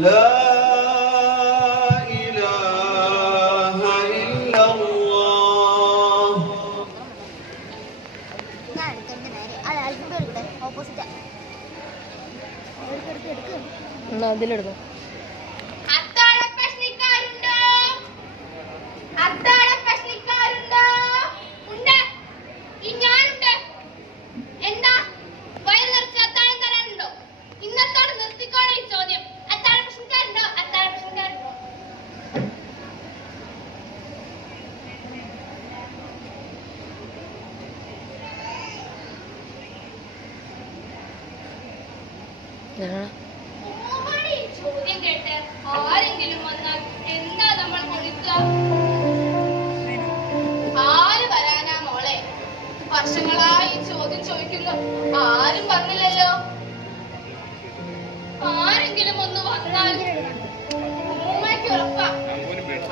لا إله إلا الله. അതിലെടുക്കും. ചോദ്യം കേട്ട് ആരെങ്കിലും വന്നാൽ എന്താ നമ്മൾ കൊടുക്കുക? ആര് വരാനാ മോളെ? വർഷങ്ങളായി ചോദ്യം ചോദിക്കുന്നു, ആരും വന്നില്ലല്ലോ. ആരെങ്കിലും ഒന്ന് വന്നാൽ ഉമ്മയ്ക്ക് ഉറപ്പാ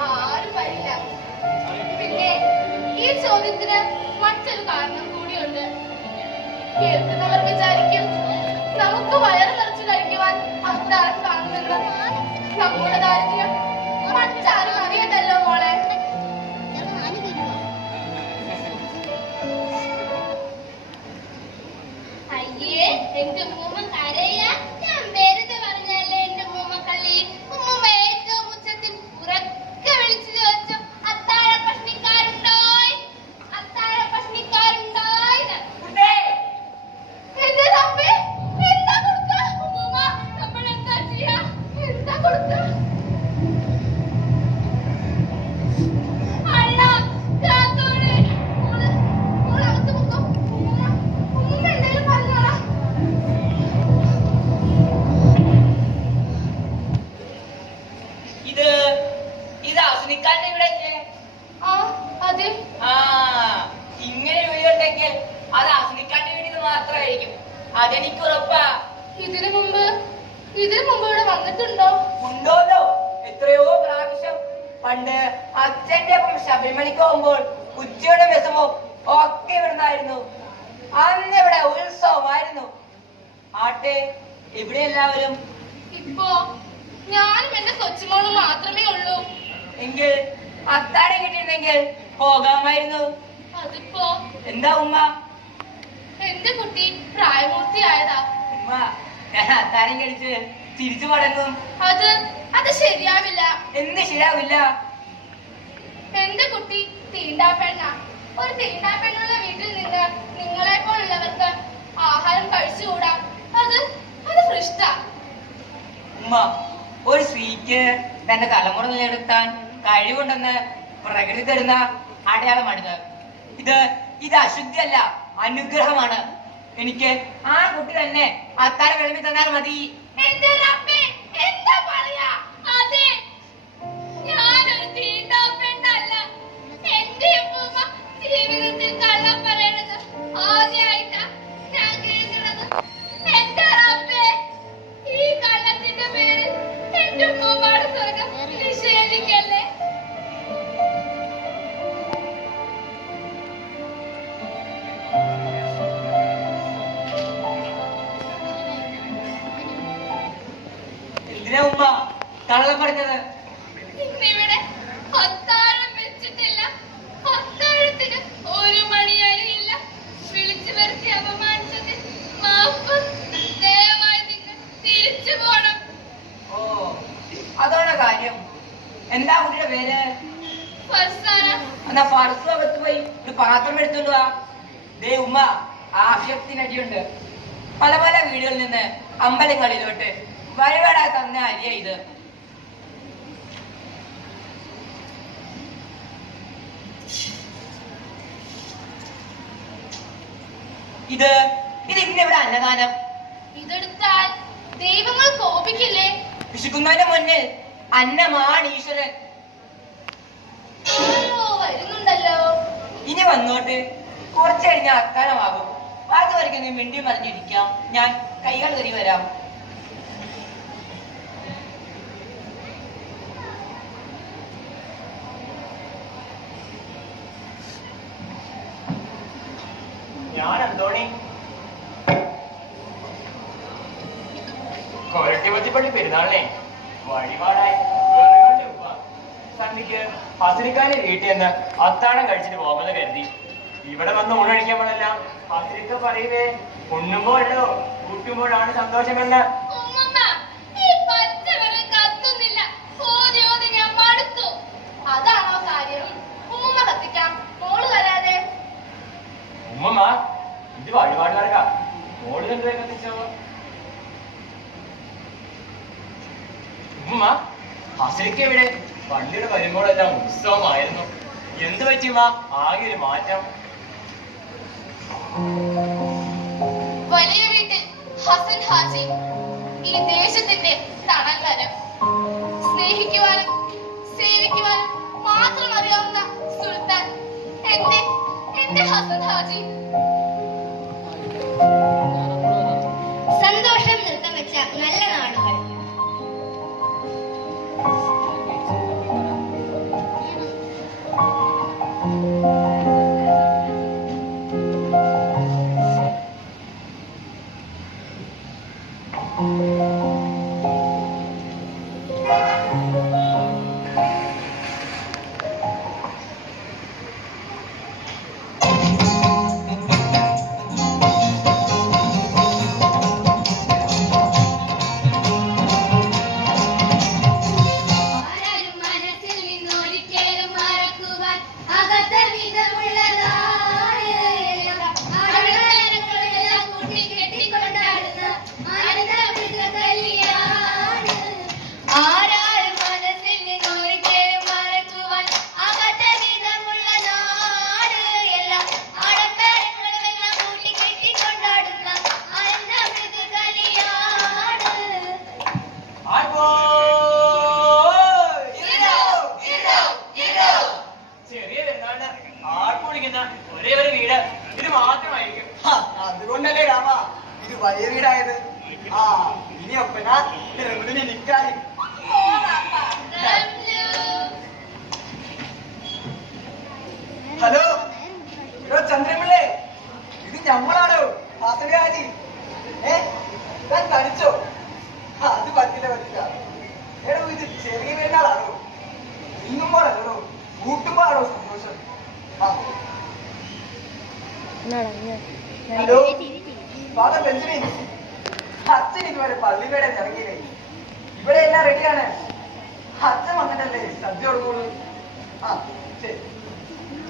ആരും വരില്ല. പിന്നെ ഈ ചോദ്യത്തിന് മറ്റൊരു കാരണം കൂടിയുണ്ട്. കേൾക്കുന്നവർ വിചാരിക്കും നമുക്ക് വയറ് നിറച്ച് കഴിക്കുവാൻ അത്താഴം കാണുന്നുണ്ട്. നമ്മുടെ ദാരിദ്ര്യം മറ്റാരും അറിയണ്ടല്ലോ മോളെ. അയ്യേ, എന്റെ ഉമ്മ കരയാ. ഞാൻ വെറുതെ പറഞ്ഞല്ലേ എന്റെ ഉമ്മ കളി. ഉമ്മ ഏറ്റവും ഉച്ചത്തിൽ ഉറക്കെ വിളിച്ചു ചോദിച്ചു, അത്താഴ പ്രശ്നക്കാരുണ്ടോയ്, അത്താഴ പ്രശ്നക്കാരുണ്ടോയ്. എന്റെ തമ്പി എന്താ കൊടുക്ക? ഉമ്മ നമ്മൾ എന്താ ചെയ്യാ? എന്താ കൊടുക്ക? അല്ല കാത്തോടെ മോളകത്ത് മുക്കും. ഉമ്മ എന്തെങ്കിലും പറഞ്ഞോളാ. ഇത് അസുനിക്കാരന്റെ ഇവിടെ ആ അതെ. ഇങ്ങനെ വീടുണ്ടെങ്കിൽ അത് അസുനിക്കാരന്റെ വീട്ടിൽ മാത്രമായിരിക്കും. അതെനിക്ക് ഉറപ്പാ. ഇതിനു മുമ്പ് ഇവിടെ വന്നിട്ടുണ്ടോ? ഉണ്ടോല്ലോ, എത്രയോ പ്രാവശ്യം. പണ്ട് അച്ഛന്റെ ഒപ്പം ശബരിമലയ്ക്ക് പോകുമ്പോൾ ഉച്ചയുടെ വിഷമോ ഒക്കെ ഇവിടുന്നായിരുന്നു. അന്ന് ഇവിടെ ഉത്സവമായിരുന്നു. ആട്ടെ, ഇവിടെ എല്ലാവരും? ഇപ്പോ ഞാനും എന്റെ കൊച്ചുമോളും മാത്രമേ ഉള്ളൂ. എങ്കിൽ അത്താഴം കിട്ടിയിരുന്നെങ്കിൽ പോകാമായിരുന്നു. അതിപ്പോ എന്താ ഉമ്മ? എന്റെ കുട്ടി പ്രായപൂർത്തിയായതാ. ഉമ്മ, ഞാൻ അത്താഴം കഴിച്ച് തിരിച്ചു മടങ്ങും. അത് ശരിയാവില്ല. എന്ത് ശരിയാവില്ല? എന്റെ കുട്ടി തീണ്ടാപ്പെണ്ണ. ഒരു തീണ്ടാപ്പെണ്ണുള്ള വീട്ടിൽ നിന്ന് നിങ്ങളെ പോലുള്ളവർക്ക് ആഹാരം കഴിച്ചുകൂടാ. അത് ഭ്രഷ്ട. ഉമ്മ, ഒരു സ്ത്രീക്ക് തന്റെ തലമുറ നിലനിർത്താൻ കഴിവുണ്ടെന്ന് പ്രകൃതി തരുന്ന അടയാളമാണിത്. ഇത് അശുദ്ധിയല്ല, അനുഗ്രഹമാണ്. എനിക്ക് ആ കുട്ടി തന്നെ അത്താഴം വിളമ്പി തന്നാൽ മതി. എന്റെ റബ്ബേ, എന്താ പറയാ? അതെ, ഞാനൊരു തീണ്ടാപ്പെണ്ണല്ല. എന്റെ ഉമ്മ ജീവിതത്തിൽ കള്ളം പറയണത് ആദ്യമായിട്ടാ ഞാൻ കേൾക്കുന്നത്. എന്റെ റബ്ബേ, ഈ കള്ളത്തിന്റെ പേരിൽ എന്റെ ഉമ്മയുടെ സ്വർഗം നിഷേധിക്കല്ലേ. എന്തിനാ ഉമ്മ കള്ളം പറഞ്ഞത്? ഇന്നിവിടെ അത്താഴം വെച്ചിട്ടില്ല. അത്താഴത്തിന് ഒരു മണിയരിയില്ല. വിളിച്ചു വരുത്തി അപമാനിച്ചത് മാപ്പ്. ദയവായി നിങ്ങൾ തിരിച്ചു പോണം. ഓ, അതാണ് കാര്യം. എന്താ കുട്ടിയുടെ പേര്? ഫർസാന. എന്നാ ഫർസു അകത്ത് പോയി ഒരു പാത്രം എടുത്തോണ്ട് വാ. ദേ ഉമ്മ, ആശയത്തിനടിയുണ്ട്. പല പല വീടുകളിൽ നിന്ന് അമ്പലങ്ങളിലോട്ട് വഴിപാടാ തന്ന അരിയ ഇത്. ഇത് ഇന്നിവിടെ അന്നദാനം. ഇതെടുത്താൽ ദൈവങ്ങൾ കോപിക്കില്ലേ? വിശുക്കുന്നതിന് മുന്നിൽ അന്നമാണ് ഈശ്വരൻ. വരുന്നുണ്ടല്ലോ. ഇനി വന്നോട്ട്, കുറച്ചു കഴിഞ്ഞാൽ അത്താഴമാകും. അതുവരെയ്ക്ക് നീ മിണ്ടി മറിഞ്ഞിരിക്കാം. ഞാൻ കൈകൾ കറി വരാം. ഞാൻ അന്തോണി, കൊരട്ടിപത്തിപ്പള്ളി പെരുന്നാളിനെ വഴിപാടായി വെറുതെ ഉപ്പ. സന്ധിക്ക് ഹസിനിക്കാന്റെ വീട്ടിൽ നിന്ന് അത്താഴം കഴിച്ചിട്ട് പോകുന്നത് കരുതി. ഇവിടെ വന്ന് ഊണഴിക്കുമ്പോഴെല്ലാം ഹസിനിക്ക പറയുവേ, ഉണ്ണുമ്പോഴോ കൂട്ടുമ്പോഴാണ് സന്തോഷമെന്ന്. ഉമ്മുമ്മ, ഈ പച്ചവിറക് കത്തുന്നില്ല. ഓതി ഓതി ഞാൻ മടുത്തു. അതാണോ കാര്യം? ഉമ്മുമ്മ കത്തിക്കാം, മോള് വരാതെ. ഉമ്മമ്മ, ഇത് വഴിപാട് നടക്ക. മോള് എന്തൊക്കെ കത്തിച്ചോ? ഉമ്മ, ഹസിനിക്ക എവിടെ? പള്ളിയുടെ വരുമ്പോഴെല്ലാം ഉത്സവമായിരുന്നു. എന്ത് പറ്റിയുമ്മ ആകെ ഒരു മാറ്റം? വലിയ വീട്ടിൽ ഹസൻ ഹാജി, ഈ ദേശത്തിന്റെ തണൽവരം. സ്നേഹിക്കുവാനും സേവിക്കുവാനും മാത്രം അറിയാവുന്ന സുൽത്താൻ എന്റെ ഹസൻ ഹാജി. സന്തോഷം നൃത്തം വെച്ച നല്ല നാടുകൾ. ഒരേ ഒരു വീട് ഇത് മാത്രമായിരിക്കും. അതുകൊണ്ടല്ലേ രാമ ഇത് വലിയ വീടായത്. ആ ഇനി ഒപ്പന നിൽക്കാതെ. ഹലോ ചന്ദ്രപിള്ളേ, ഇത് ഞമ്മളാണോ ഹാസൻഹാജി? താൻ കഴിച്ചോ? അത് പറ്റില്ല. എടോ ഇത് ചെറിയ പെരുന്നാളാണോ? ഇന്നുമ്പോഴാണോ കൂട്ടുമ്പോഴാണോ സന്തോഷം? ഹലോ ഫാദർ ബെഞ്ചമിൻ, അച്ഛൻ ഇതുവരെ പള്ളിവേടെ ഇറങ്ങിയില്ലേ? ഇവിടെ എല്ലാം റെഡിയാണ്. അച്ഛൻ വന്നിട്ടല്ലേ സദ്യ കൊടുക്കുള്ളൂ. ആ ശരി.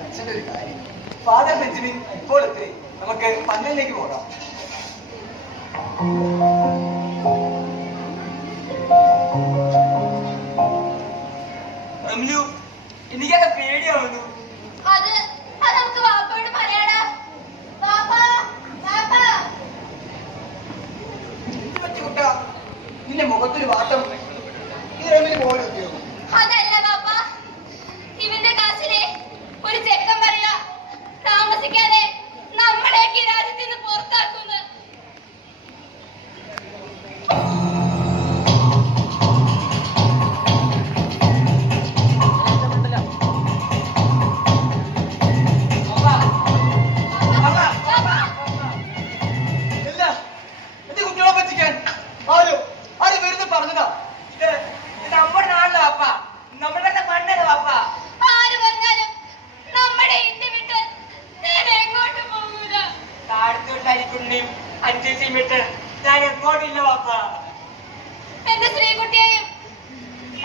അച്ഛൻ്റെ ഒരു കാര്യം, ഫാദർ ബെഞ്ചമിൻ ഇപ്പോൾ എത്തി. നമുക്ക് പന്തലിലേക്ക് പോകാം. എനിക്കൊക്കെ പേടിയാവുന്നു. അത് നമുക്ക് വാപ്പയോട് പറയാടാ. എന്ത് പറ്റി കുട്ടാ? നിന്റെ മുഖത്തൊരു വാട്ടം. ഈ റൂമിൽ പോലും എത്തിയോ? അതല്ല വാപ്പ, ഇവന്റെ കാശിലെ ഒരു ചെക്കൻ പറയാ താമസിക്കാതെ നമ്മുടെയൊക്കെ രാജ്യത്ത് നിന്ന് പുറത്താക്കുന്നു. എന്റെ ശ്രീകുട്ടിയെയും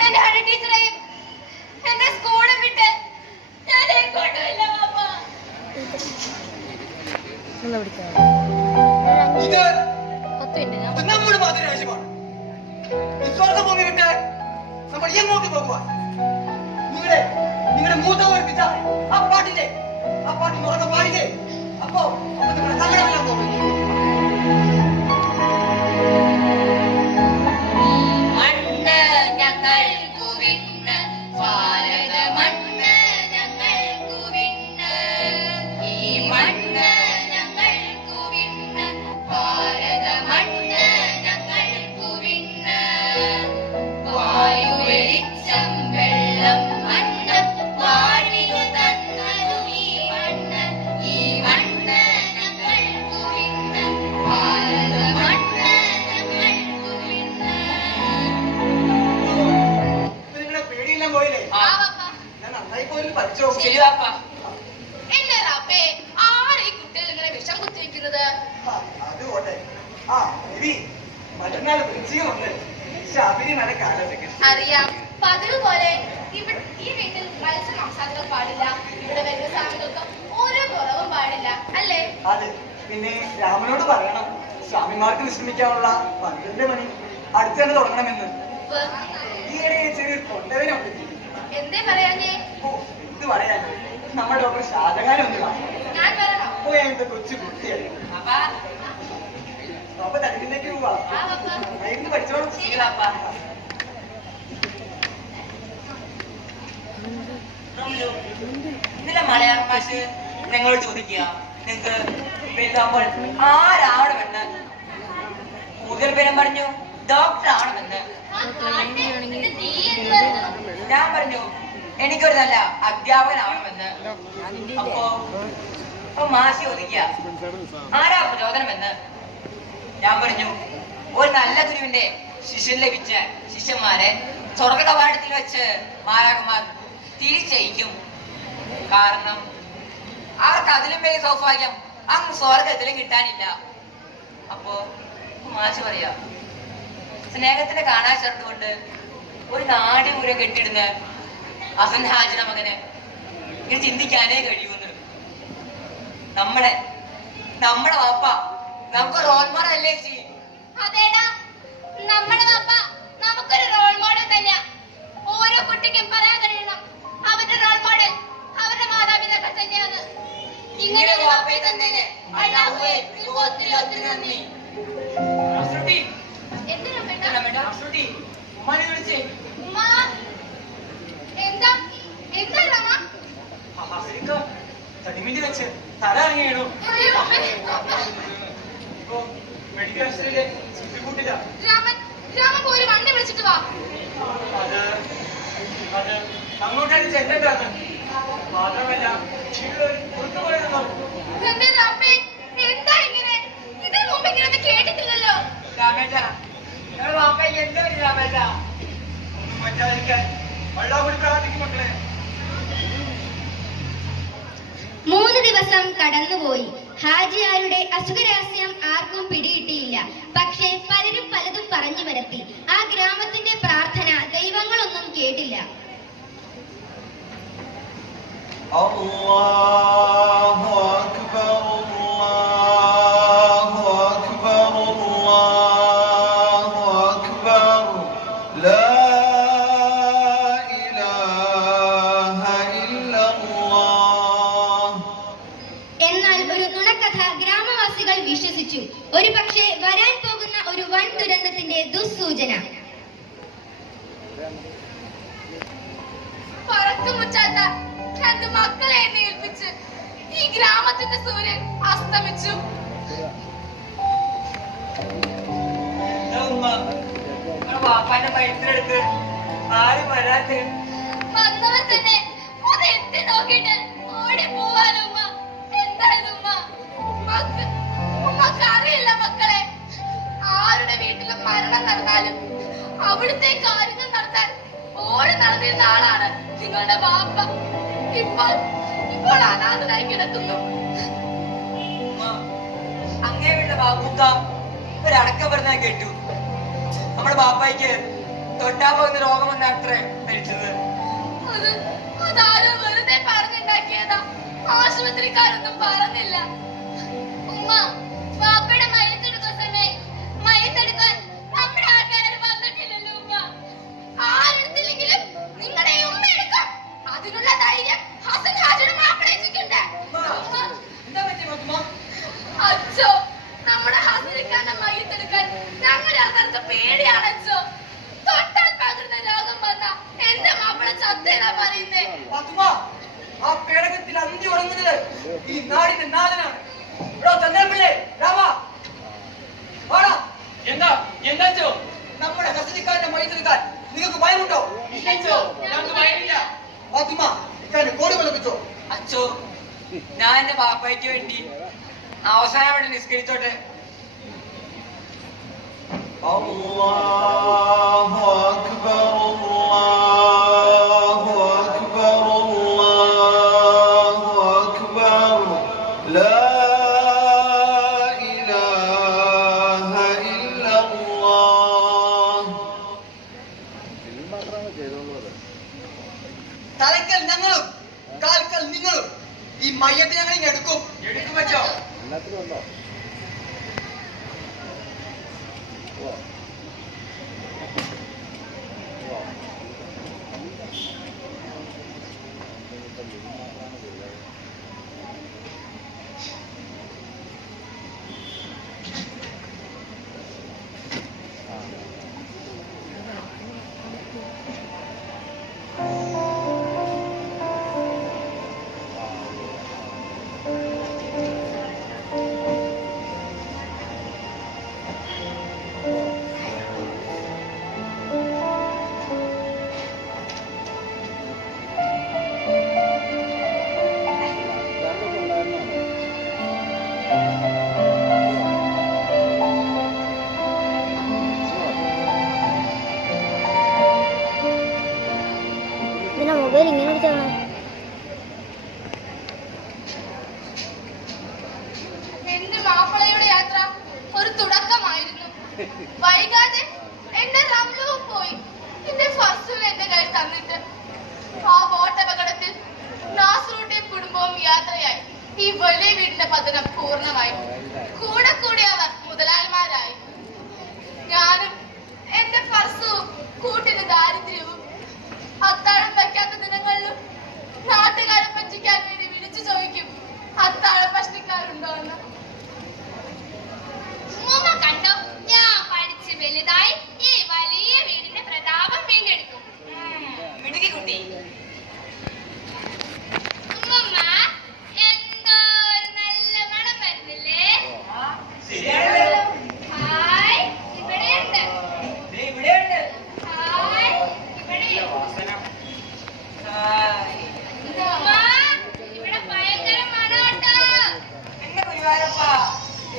എന്റെ ഹണി ടീച്ചറെയും എന്റെ സ്കൂളും വിട്ട് ഞാൻ എങ്ങോട്ടുമില്ല വാപ്പ. ഇത് നമ്മുടെ മാതൃരാജ്യമാണ്. സ്വർഗഭൂമി വിട്ട് നമ്മൾ എങ്ങോട്ട് പോകുവാൻ? നിങ്ങളുടെ മൂത്ത ഓർപ്പിച്ച ആ പാട്ടിന്റെ ഉറക്കം പാടില്ലേ? അപ്പൊ നിങ്ങളുടെ സങ്കടമെല്ലാം പോകും. ഈ മണ്ണ് വാപ്പ. എന്നെ റബ്ബേ, ആരാ ഈ കുട്ടികൾ ഇങ്ങനെ വിഷം കുത്തിവെക്കുന്നത്? അതുകൊണ്ടേ ആ രവി മറ്റന്നാൾ വൃശ്ചികം വന്ന് ശബരിമല കാലത്തേക്ക് അറിയാം. പതിവ് പോലെ ഈ വീട്ടിൽ മത്സ്യമാംസാദികൾ പാടില്ല. ഇവിടെ വരുന്ന സ്വാമികൾക്ക് ഒരു കുറവും പാടില്ല, അല്ലേ? അതെ. പിന്നെ രാമനോട് പറയണം സ്വാമിമാർക്ക് വിശ്രമിക്കാനുള്ള 12 മണി അടുത്ത് തന്നെ തുടങ്ങണമെന്ന്. ഈയിടെ ചെറിയൊരു തൊണ്ടവേനുണ്ട്. എന്തേ പറയാഞ്ഞേ? ഓ എന്ത് പറയാൻ, നമ്മുടെ ഡോക്ടർ ഷാജഹാൻ ഒന്ന് കാണും. ഞാൻ വരണോ? ഓ എന്റെ കൊച്ചു കുട്ടിയായി. വാപ്പ. അപ്പൊ തലത്തിലേക്ക് പോവാ. ആ പപ്പ. ഇരുന്ന് പഠിച്ചോളൂ. ശരി വാപ്പ. റംലു, ഇന്നലെ മലയാളം മാഷ് ഞങ്ങളോട് ചോദിക്കുക നിങ്ങൾക്ക് വലുതാകുമ്പോൾ ആരാവണമെന്ന്. കൂടുതൽ പേരും പറഞ്ഞു ഡോക്ടർ ആവണമെന്ന്. ആ കാട്ടെ, ഇത് നീ എന്ത് വരുന്നു? ഞാൻ പറഞ്ഞു എനിക്കൊരു നല്ല അധ്യാപകനാവണമെന്ന്. അപ്പൊ മാഷി ചോദിക്കുക ആരാ പ്രചോദനമെന്ന്. ഞാൻ പറഞ്ഞു ഒരു നല്ല ഗുരുവിന്റെ ശിഷ്യൻ ലഭിച്ച ശിഷ്യന്മാരെ സ്വർഗ കവാടത്തിൽ വെച്ച് മാലാഖമാർ തിരിച്ചയക്കും. കാരണം അവർക്ക് അതിലും വലിയ സൗഭാഗ്യം അങ്ങ് സ്വർഗത്തിലും കിട്ടാനില്ല. അപ്പോ മാഷ് പറയാ സ്നേഹത്തിന്റെ കാണാച്ചറുകൊണ്ട് ഒരു നാടി മുരം കെട്ടിടുന്ന ഹസൻ ഹാജിയുടെ മകന് ഇത് ചിന്തിക്കാനേ കഴിയൂന്ന്. നമ്മുടെ വാപ്പ നമുക്ക് റോൾ മോഡൽ അല്ലേ ചേച്ചി? അതേടാ, നമ്മുടെ പപ്പ നമുക്കൊരു റോൾ മോഡൽ തന്നെയാ. ഓരോ കുട്ടിക്കും പറയാൻ കഴിയണം അവരുടെ റോൾ മോഡൽ അവരുടെ മാതാപിതാക്കൾ തന്നെയാണ്. ഇങ്ങനെ ഒരു വാപ്പയെ തന്നേന് അല്ലാഹുവേ നിനക്ക് ഒത്തിരി ഒത്തിരി നന്ദി. അശ്രുതി, എന്തിനാ എന്താ വേണ്ട? വേണ്ട? അശ്രുതി, ഉമ്മാനെ വിളിച്ചേ. ഉമ്മ, എന്താ രാമ? തടിമിന്റെ വെച്ച് തല ഇറങ്ങിയിടൂ. അയ്യോ, അമ്മേ. ഇപ്പൊ മെഡിക്കൽ ആശുപത്രിയിലെ കൂട്ടില്ല. രാമൻ പോയി ഒരു വണ്ടി വിളിച്ചിട്ട് വാ. അത് അങ്ങോട്ടാണ് ചെല്ലേണ്ടത്. മാത്രമല്ല എന്റെ റബ്ബേ, എന്താ ഇങ്ങനെ? ഇതിനു മുമ്പ് ഇങ്ങനെ കേട്ടിട്ടില്ലല്ലോ. രാമേട്ട, ഞങ്ങളുടെ വാപ്പയ്ക്ക് എന്താ ഒരു രാമേട്ട? ഒന്നും പറ്റാതിരിക്കാൻ വള്ളാകുടി പ്രാർത്ഥിക്കും മക്കളെ. 3 ദിവസം കടന്നുപോയി. ഹാജിയാരുടെ അസുഖരഹസ്യം ആർക്കും പിടികിട്ടിയില്ല. പക്ഷേ പലരും പലതും പറഞ്ഞു പരത്തി. ആ ഗ്രാമത്തിന്റെ പ്രാർത്ഥന ദൈവങ്ങളൊന്നും കേട്ടില്ല. അല്ലാഹു അക്ബർ അല്ലാഹു അക്ബർ അല്ലാഹു അക്ബർ ലാ ഇലാഹ ഇല്ലല്ലാഹ്. എന്നാൽ ഒരു നുണക്കഥ ഗ്രാമവാസികൾ വിശ്വസിച്ചു. ഒരു പക്ഷേ വരാൻ പോകുന്ന ഒരു വൻ ദുരന്തത്തിന്റെ ദുസ്സൂചന. പറക്കുമുറ്റാത്ത 2 മക്കളെ എന്നെ ഏൽപ്പിച്ച് ഈ ഗ്രാമത്തിന്റെ സൂര്യൻ അസ്തമിച്ചു. വാപ്പാന്റെ പൈസെടുത്ത് ആരും വരാത്ത വന്നവർ തന്നെ ഒന്ന് എത്തി നോക്കിയിട്ട് ഓടി പോവാൻ ഉമ്മ. എന്തായത് ഉമ്മ? ഉമ്മക്ക് അറിയില്ല മക്കളെ. ആരുടെ വീട്ടിലും മരണം നടന്നാലും അവിടുത്തെ കാര്യങ്ങൾ നടത്താൻ ഓടി നടന്നിരുന്ന ആളാണ് നിങ്ങളുടെ ബാപ്പ. ഇപ്പോൾ അനാഥനായി കിടക്കുന്നു. അങ്ങേ വീട്ടിലെ ബാപ്പുക്ക ഒരടക്കം പറഞ്ഞാൽ കേട്ടു. നമ്മുടെ ബാപ്പായിക്ക് തൊട്ടാ പോകുന്ന രോഗമെന്ന അത്രേ മരിച്ചത്. അതാരോ വെറുതെ പറഞ്ഞുണ്ടാക്കിയതാ. ആശുപത്രിക്കാരൊന്നും പറഞ്ഞില്ല. ഉമ്മ, ബാപ്പയുടെ മയത്തെടുക്കുന്ന സമയം മയത്തെടുക്കാൻ നമ്മുടെ ആൾക്കാരും വന്നിട്ടില്ലല്ലോ ഉമ്മ. ആരെടുത്തില്ലെങ്കിലും നിങ്ങളുടെ ഉമ്മ എടുക്കാം. അതിനുള്ള ധൈര്യം ഹസൻ ഹാജിയുടെ മാപ്പിളേച്ചിട്ടുണ്ട്. എന്താ പറ്റി നോക്കുമ്പോ? അച്ഛോ, നമ്മുടെ ഹസനിക്കാന്റെ മയത്തെടുക്കാൻ ഞങ്ങളുടെ ആൾക്കാർക്ക് പേടിയാണ് അച്ഛോ. തൊട്ടാൽ പകരുന്ന രോഗം വന്ന എന്റെ മാപ്പിള ചത്തേനാ പറയുന്നേ. ആ പേടകത്തിൽ അന്തി ഉറങ്ങുന്നത് ഈ നാടിന്റെ നാഥനാണ്. ചന്ദ്രപിള്ളേ, രാമ, വാടാ. എന്താ നമ്മുടെ ഹസനിക്കാരന്റെ മൈത്രിക്കാൻ നിങ്ങൾക്ക് ഭയമുണ്ടോ? ഞങ്ങൾക്ക് ഭയമില്ല. ഫാത്തിമ, ഇക്കാന്റെ കോടി വിളപ്പിച്ചോ. അച്ചോ, ഞാൻ എന്റെ ബാപ്പായ്ക്ക് വേണ്ടി അവസാനം വേണ്ടി നിസ്കരിച്ചോട്ടെ. അല്ലാഹു അക്ബർ അല്ലാഹു അക്ബർ അല്ലാഹു മൊബൈൽ ഇങ്ങനെ പിടിച്ചാണോ? എന്റെ മാപ്പിളയുടെ യാത്ര ഒരു തുടക്കമായിരുന്നു. വൈകാതെ എന്റെ റംലുവും പോയി. എന്റെ ഫസ്റ്റും എന്റെ കയ്യിൽ തന്നിട്ട് ആ ബോട്ടപകടത്തിൽ നാസറുടെയും കുടുംബവും യാത്രയായി. ഈ വലിയ വീടിന്റെ പതനം പൂർണ്ണമായി. കൂടെ കൂടെ അവർ മുതലാളിമാരായി. ഞാനും എന്റെ ഫർസുവും കൂട്ടിന് ദാരിദ്ര്യവും. അത്താഴം വയ്ക്കാത്ത ദിനങ്ങളിലും നാട്ടുകാരെ പറ്റിക്കാൻ വേണ്ടി വിളിച്ചു ചോദിക്കും അത്താഴ പ്രശ്നക്കാരുണ്ടോ എന്ന്. കണ്ടോ, ഞാൻ പഠിച്ച് വലുതായി ഈ വലിയ വീടിന്റെ പ്രതാപം വീണ്ടെടുക്കും. മിടുക്കി കുട്ടി. ഉമ്മ എന്തോ ഒരു നല്ല മണം വരുന്നില്ലേ? ഹായ്, ഇവിടെയുണ്ട്. ഇവിടെയുണ്ട്. ഹായ്, ഇവിടെയും. ഉമ്മ, ഇവിടെ ഭയങ്കര മണാട്ടോ. എന്റെ ഗുരുവായൂരപ്പ,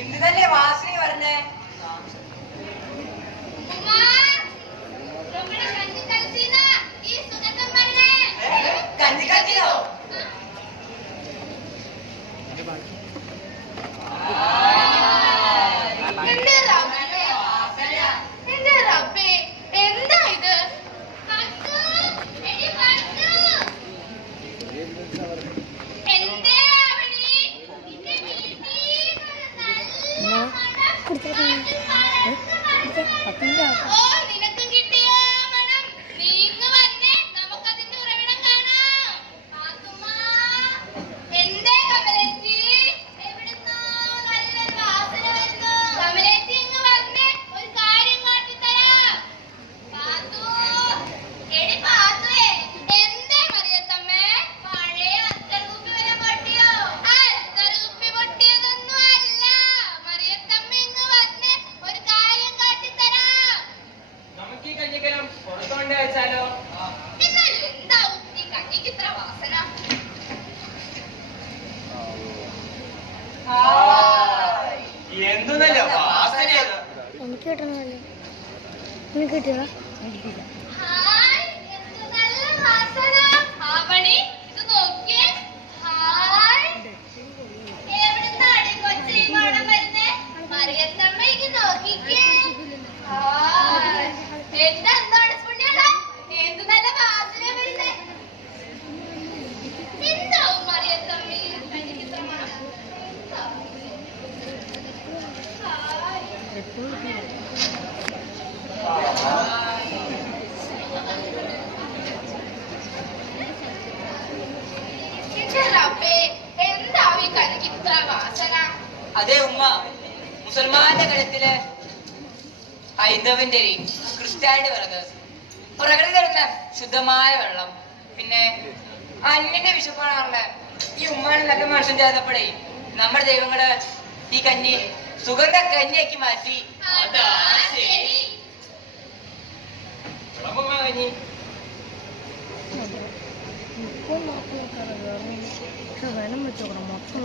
എന്ത് തന്നെ വാസന പറഞ്ഞേ. ഉമ്മ, നമ്മുടെ കഞ്ഞിക്കലത്തിന്ന് ഈ സുഗന്ധം വരണേ. കഞ്ഞിക്കത്തിയോ? എന്റെ റബ്ബേ, എന്റെ റബ്ബേ, എന്താ ഇത്? പത്തു, എടി പത്തു. എന്തേ അവളി? നിന്റെ വീട്ടിൽ നല്ല മണം. ഓ, നിനക്കും കിട്ടിയോ മണം? നീ ഇങ്ങ് വന്നേ, നമുക്കതിന്റെ ഉറവിടം കാണാം. പാത്തുമ്മ, എന്തേ കമലേച്ചി? എവിടുന്നോ നല്ലൊരു വാസന വരുന്നു. കമലേച്ചി ഇങ്ങ് വന്നേ, ഒരു കാര്യം കാട്ടിത്തരാം. പാത്തു, എടി പാത്തുവേ, എന്തേ മറിയത്തമ്മേ? പഴയ അത്തറുകുപ്പി വരെ പൊട്ടിയോ? അത്തറുകുപ്പി പൊട്ടിയതൊന്നും അല്ല. മറിയത്തമ്മ ഇങ്ങ് വന്നേ, ഒരു കാര്യം കാട്ടിത്തരാം. നമുക്ക് ഈ കഞ്ഞിക്കലം പുറത്തുകൊണ്ട് വെച്ചാലോ? എന്നാലും എന്താവും ഈ കഞ്ഞിക്ക് ഇത്ര വാസന? എന്തു നല്ല വാസനയത്. എനിക്ക് കിട്ടണമല്ലോ. എനിക്ക് കിട്ടിയതാ? ഹായ്, എന്ത് നല്ല വാസന. ആവണി, ഇത് നോക്കിയേ. ഹായ്, എവിടുന്നാടി കൊച്ചി ഈ മണം വരുന്നേ? മറിയത്തമ്മ ഇങ്ങ് നോക്കിക്കേ. ഹായ്, എന്റെ എന്താണ് പുണ്യടാ, എന്ത് നല്ല വാസന വരുന്നേ. എന്താവും മറിയത്തമ്മ ഈ കഞ്ഞിക്ക് ഇത്ര മണം? ഹായ്, എന്റെ റബ്ബേ, എന്താവും ഈ കഞ്ഞിക്ക് ഇത്ര വാസന? അതെ ഉമ്മ, മുസൽമാന്റെ കഴുത്തില് ഹൈന്ദവന്റെ ക്രിസ്ത്യാനിയുടെ വിറക്, പ്രകൃതി തരുന്ന ശുദ്ധമായ വെള്ളം, പിന്നെ അന്യന്റെ വിശപ്പാണുള്ള ഈ ഉമ്മാണ് നല്ല മനുഷ്യൻ ചേർന്നപ്പോഴേ നമ്മുടെ ദൈവങ്ങള് ഈ കഞ്ഞി സുഗന്ധ കഞ്ഞിയാക്കി മാറ്റി. അതാ ശരി. ഉമ്മ കഞ്ഞി പക്ഷെ വിലം വെച്ചോക്കണം മൊത്തം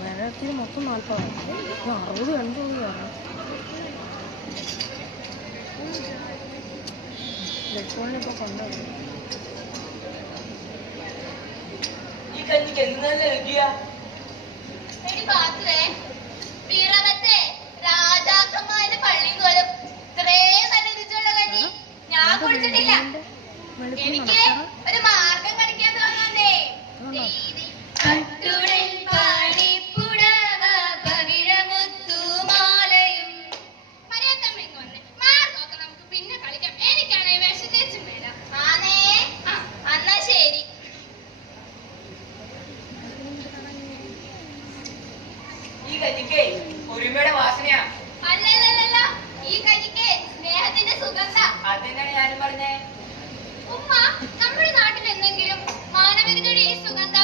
വിലത്തിന് മൊത്തം 40. 60-80 വേണം. ലക്ഷോണിപ്പോൾ കൊണ്ടുവന്നു. ഈ കഞ്ഞിക്ക് എന്ത് നല്ല രുചിയ. എടി പാത്തുവേ, പിറവത്തെ രാജാക്കന്മാരുടെ പള്ളിയിൽ പോലും ഇത്രയും നല്ല രുചിയുള്ള കഞ്ഞി ഞാൻ കുടിച്ചിട്ടില്ല. എനിക്ക് ഒരു മാർഗം കളിക്കാൻ തോന്നുന്നേ. കട്ടുടൽ പാണിപ്പുടവ കഞ്ഞിക്കേ ഒരുമയുടെ വാസനയാ. അല്ലല്ലല്ല, ഈ കഞ്ഞിക്ക് സ്നേഹത്തിന്റെ സുഗന്ധ. അതെന്താണ് ഞാനും പറഞ്ഞേ. ഉമ്മ, നമ്മുടെ നാട്ടിൽ എന്തെങ്കിലും മാനവികതയുടെ ഈ സുഗന്ധം